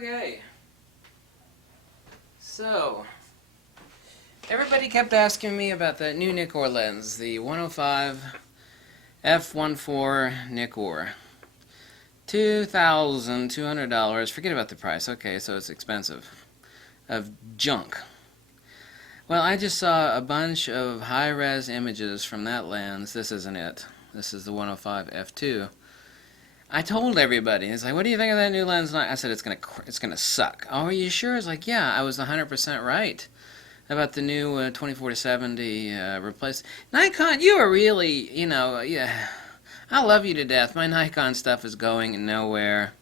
Okay. So, everybody kept asking me about the new Nikkor lens, the 105 f1.4 Nikkor. $2,200. Forget about the price. Okay, so it's expensive. Of junk. Well, I just saw a bunch of high-res images from that lens. This isn't it. This is the 105 f2. I told everybody, it's like, what do you think of that new lens? I said, it's gonna suck. Oh, are you sure? It's like, yeah, I was 100% right about the new 24 to 70 replace. Nikon, you are really, yeah. I love you to death. My Nikon stuff is going nowhere.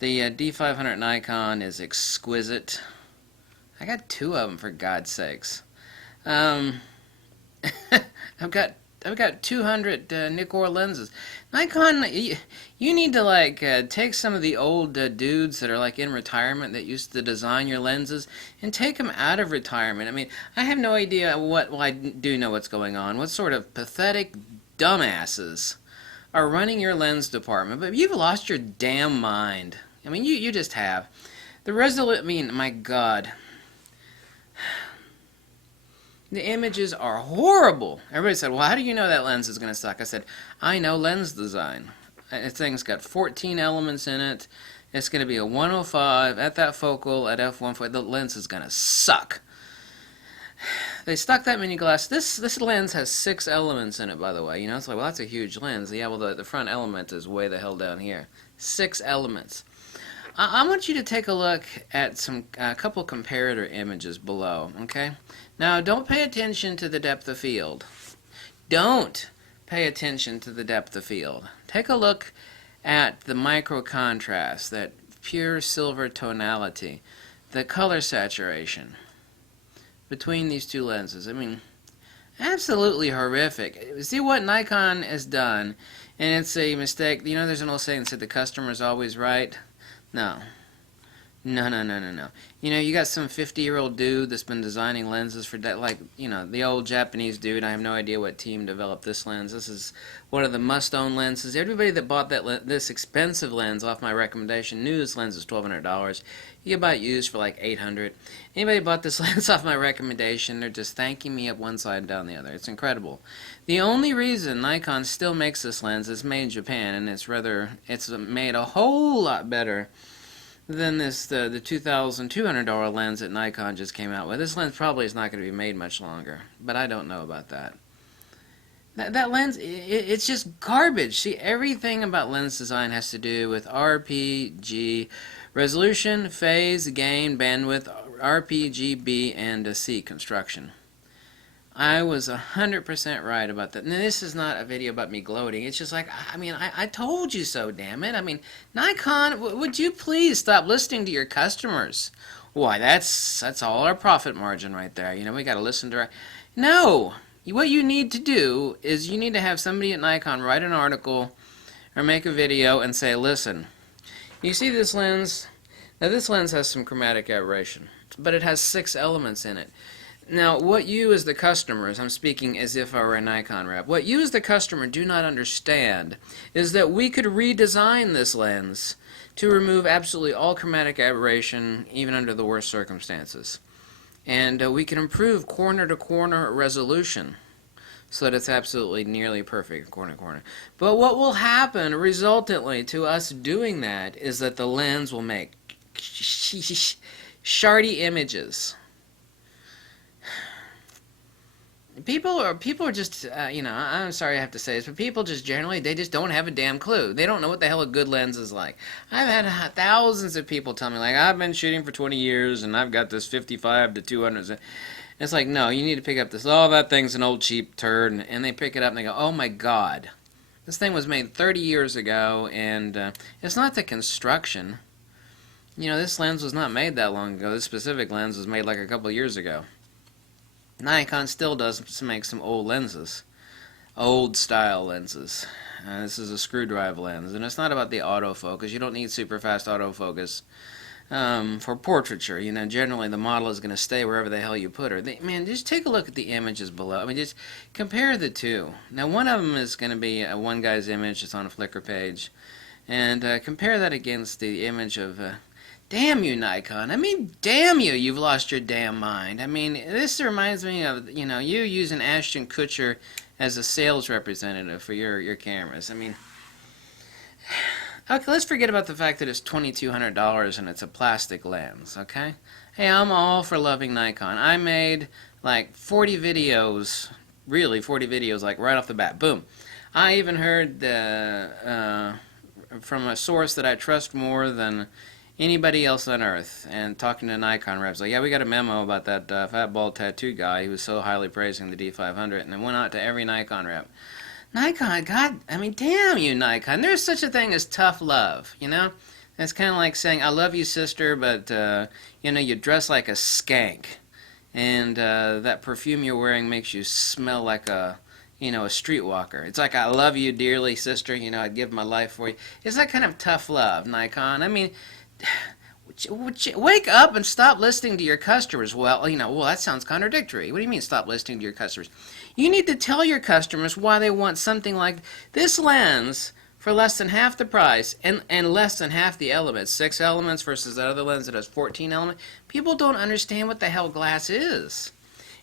The D500 Nikon is exquisite. I got two of them, for God's sakes. I've got 200 Nikkor lenses. Nikon, you need to take some of the old dudes that are in retirement that used to design your lenses and take them out of retirement. I mean, I have no idea well, I do know what's going on. What sort of pathetic dumbasses are running your lens department? But you've lost your damn mind. I mean, you just have. My God. The images are horrible. Everybody said, well, how do you know that lens is going to suck? I said, I know lens design. This thing's got 14 elements in it. It's going to be a 105 at that focal at f1.4. The lens is going to suck. They stuck that mini glass. This lens has 6 elements in it, by the way. It's like, well, that's a huge lens. Yeah, well, the front element is way the hell down here. 6 elements. I want you to take a look at a couple comparator images below, okay? Now, don't pay attention to the depth of field. Don't pay attention to the depth of field. Take a look at the micro contrast, that pure silver tonality, the color saturation between these two lenses. I mean, absolutely horrific. See what Nikon has done, and it's a mistake. There's an old saying that said the customer's always right. No. No. You got some 50-year-old dude that's been designing lenses for that, the old Japanese dude. I have no idea what team developed this lens. This is one of the must-own lenses. Everybody that bought this expensive lens off my recommendation knew this lens is $1,200. You can buy it used for like $800. Anybody bought this lens off my recommendation, they're just thanking me up one side and down the other. It's incredible. The only reason Nikon still makes this lens is made in Japan, and it's made a whole lot better than the $2,200 lens that Nikon just came out with. This lens probably is not going to be made much longer, but I don't know about that. That lens, it's just garbage. See, everything about lens design has to do with RPG, resolution, phase, gain, bandwidth, RPGB, and C construction. I was 100% right about that. Now, this is not a video about me gloating. It's just I told you so, damn it. I mean, Nikon, would you please stop listening to your customers? Why, that's all our profit margin right there. We got to listen to No! What you need to do is you need to have somebody at Nikon write an article or make a video and say, listen, you see this lens? Now, this lens has some chromatic aberration, but it has 6 elements in it. Now, what you as the customers, I'm speaking as if I were a Nikon rep, what you as the customer do not understand is that we could redesign this lens to remove absolutely all chromatic aberration, even under the worst circumstances. And we can improve corner-to-corner resolution so that it's absolutely nearly perfect corner-to-corner. But what will happen resultantly to us doing that is that the lens will make shardy images. People are just, I'm sorry I have to say this, but people just generally, they just don't have a damn clue. They don't know what the hell a good lens is like. I've had thousands of people tell me, I've been shooting for 20 years, and I've got this 55 to 200. It's like, no, you need to pick up this, that thing's an old cheap turd, and they pick it up and they go, oh my God. This thing was made 30 years ago, and it's not the construction. This lens was not made that long ago. This specific lens was made a couple of years ago. Nikon still does make some old lenses, old style lenses. This is a screwdriver lens, and it's not about the autofocus. You don't need super fast autofocus for portraiture. Generally the model is going to stay wherever the hell you put her. Man, just take a look at the images below. I mean, just compare the two. Now, one of them is going to be one guy's image. It's on a Flickr page, and compare that against the image of Damn you, Nikon. I mean, damn you, you've lost your damn mind. I mean, this reminds me of, you know, you using Ashton Kutcher as a sales representative for your cameras. I mean, okay, let's forget about the fact that it's $2,200 and it's a plastic lens, okay? Hey, I'm all for loving Nikon. I made like 40 videos, really 40 videos, like right off the bat. Boom. I even heard from a source that I trust more than anybody else on earth, and talking to Nikon reps, like, yeah, we got a memo about that fat bald tattoo guy who was so highly praising the D500, and it went out to every Nikon rep. Nikon, God, I mean, damn you, Nikon. There's such a thing as tough love, you know? It's kind of like saying, I love you, sister, but, you know, you dress like a skank, and that perfume you're wearing makes you smell like a, you know, a streetwalker. It's like, I love you dearly, sister, you know, I'd give my life for you. It's that kind of tough love, Nikon. I mean, wake up and stop listening to your customers. Well, you know, well, that sounds contradictory. What do you mean stop listening to your customers? You need to tell your customers why they want something like this lens for less than half the price and less than half the elements. 6 elements versus that other lens that has 14 elements. People don't understand what the hell glass is.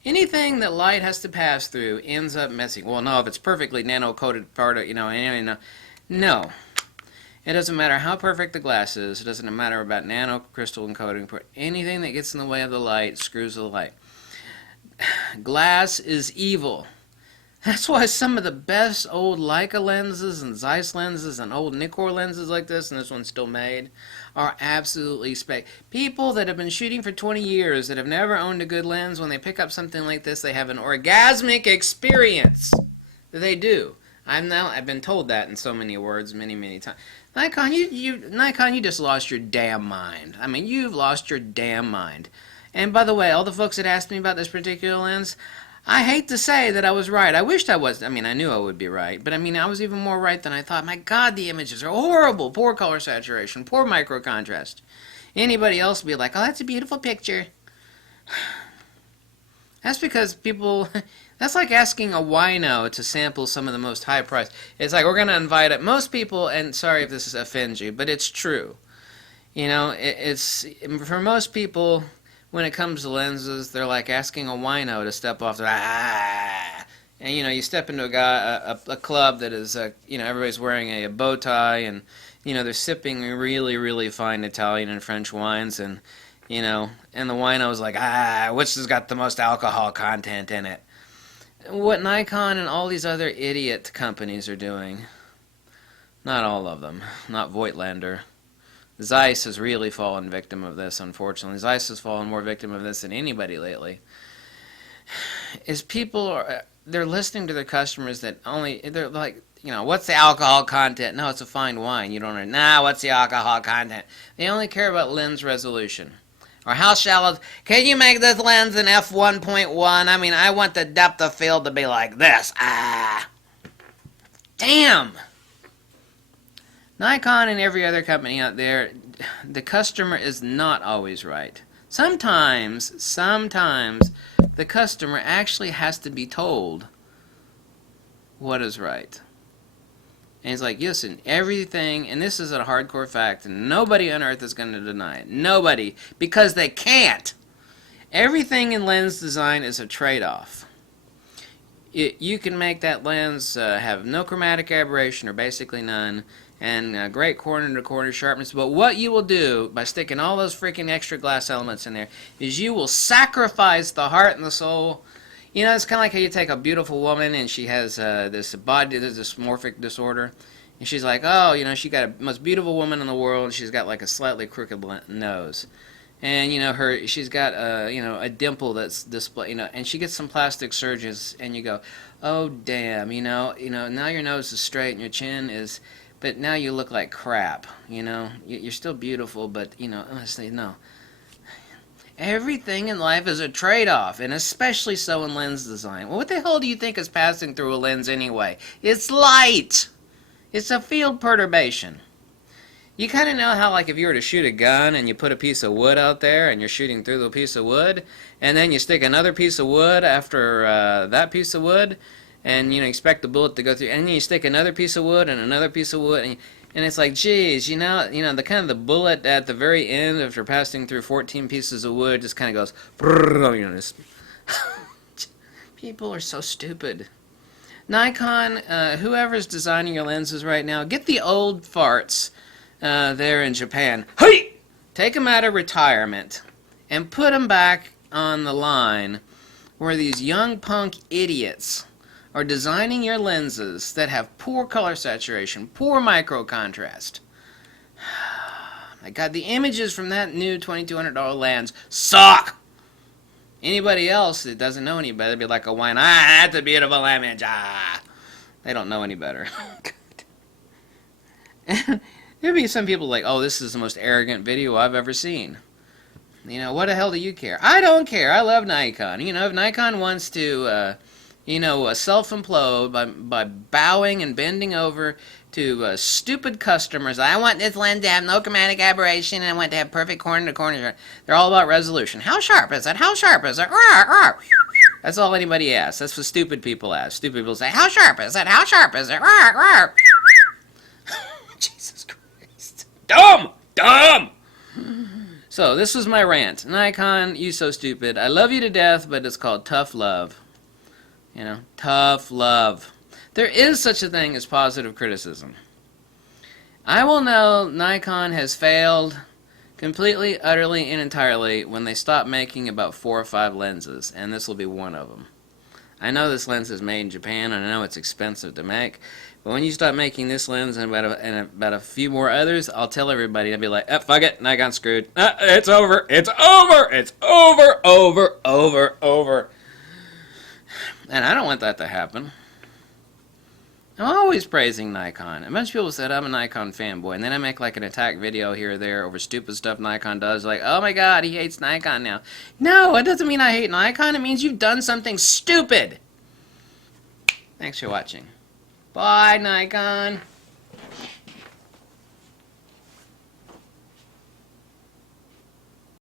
Anything that light has to pass through ends up messing. Well, no, if it's perfectly nano-coated part of, you know, no. It doesn't matter how perfect the glass is. It doesn't matter about nanocrystal encoding. Anything that gets in the way of the light screws the light. Glass is evil. That's why some of the best old Leica lenses and Zeiss lenses and old Nikkor lenses like this, and this one's still made, are absolutely people that have been shooting for 20 years that have never owned a good lens, when they pick up something like this, they have an orgasmic experience. They do. I've been told that in so many words many times. Nikon, you just lost your damn mind. I mean, you've lost your damn mind. And by the way, all the folks that asked me about this particular lens, I hate to say that I was right. I wished I was. I mean, I knew I would be right. But I mean, I was even more right than I thought. My God, the images are horrible. Poor color saturation, poor micro contrast. Anybody else would be like, oh, that's a beautiful picture. That's because people... That's like asking a wino to sample some of the most high priced. It's like, we're going to invite it. Most people, and sorry if this offends you, but it's true. You know, it's for most people, when it comes to lenses, they're like asking a wino to step off the, and you know, you step into a club that is, you know, everybody's wearing a bow tie, and you know, they're sipping really fine Italian and French wines, and you know, and the wino's like, which has got the most alcohol content in it. What Nikon and all these other idiot companies are doing, not all of them, not Voigtlander. Zeiss has really fallen victim of this, unfortunately. Zeiss has fallen more victim of this than anybody lately. Is they're listening to their customers that they're like, you know, what's the alcohol content? No, it's a fine wine. You don't know, what's the alcohol content? They only care about lens resolution. Or how shallow, can you make this lens an f1.1? I mean, I want the depth of field to be like this. Damn! Nikon and every other company out there, the customer is not always right. Sometimes, the customer actually has to be told what is right. And he's like, listen, everything, and this is a hardcore fact, and nobody on earth is going to deny it. Nobody, because they can't. Everything in lens design is a trade-off. You can make that lens have no chromatic aberration, or basically none, and great corner-to-corner sharpness, but what you will do by sticking all those freaking extra glass elements in there is you will sacrifice the heart and the soul. You know, it's kind of like how you take a beautiful woman and she has this body dysmorphic disorder, and she's like, oh, you know, she got a most beautiful woman in the world, and she's got like a slightly crooked nose, and you know she's got you know, a dimple that's display, you know, and she gets some plastic surgeons, and you go, oh damn, you know now your nose is straight and your chin is, but now you look like crap, you know, you're still beautiful, but you know, honestly, no. Everything in life is a trade-off, and especially so in lens design. Well, what the hell do you think is passing through a lens anyway? It's light! It's a field perturbation. You kind of know how, like, if you were to shoot a gun and you put a piece of wood out there and you're shooting through the piece of wood, and then you stick another piece of wood after that piece of wood, and you know, expect the bullet to go through, and then you stick another piece of wood and another piece of wood, and And it's like, geez, the kind of the bullet at the very end after passing through 14 pieces of wood just kind of goes, brrr, just people are so stupid. Nikon, whoever's designing your lenses right now, get the old farts there in Japan. Hey! Take them out of retirement and put them back on the line where these young punk idiots are designing your lenses that have poor color saturation, poor micro contrast. My God, the images from that new $2,200 lens suck! Anybody else that doesn't know any better be like a whine, that's a beautiful image, They don't know any better. There'd be some people like, oh, this is the most arrogant video I've ever seen. What the hell do you care? I don't care. I love Nikon. If Nikon wants to, self-implode by bowing and bending over to stupid customers, I want this lens to have no chromatic aberration, and I want to have perfect corner-to-corner. They're all about resolution. How sharp is it? How sharp is it? That's all anybody asks. That's what stupid people ask. Stupid people say, how sharp is it? How sharp is it? Jesus Christ. Dumb! Dumb! So, this was my rant. Nikon, you so stupid. I love you to death, but it's called tough love. Tough love. There is such a thing as positive criticism. I will know Nikon has failed completely, utterly, and entirely when they stop making about 4 or 5 lenses, and this will be one of them. I know this lens is made in Japan, and I know it's expensive to make, but when you stop making this lens and about a few more others, I'll tell everybody, I'll be like, fuck it, Nikon screwed. It's over, it's over, it's over, over. And I don't want that to happen. I'm always praising Nikon. A bunch of people said I'm a Nikon fanboy, and then I make like an attack video here or there over stupid stuff Nikon does, like, oh my God, he hates Nikon now. No, it doesn't mean I hate Nikon. It means you've done something stupid. Thanks for watching. Bye, Nikon.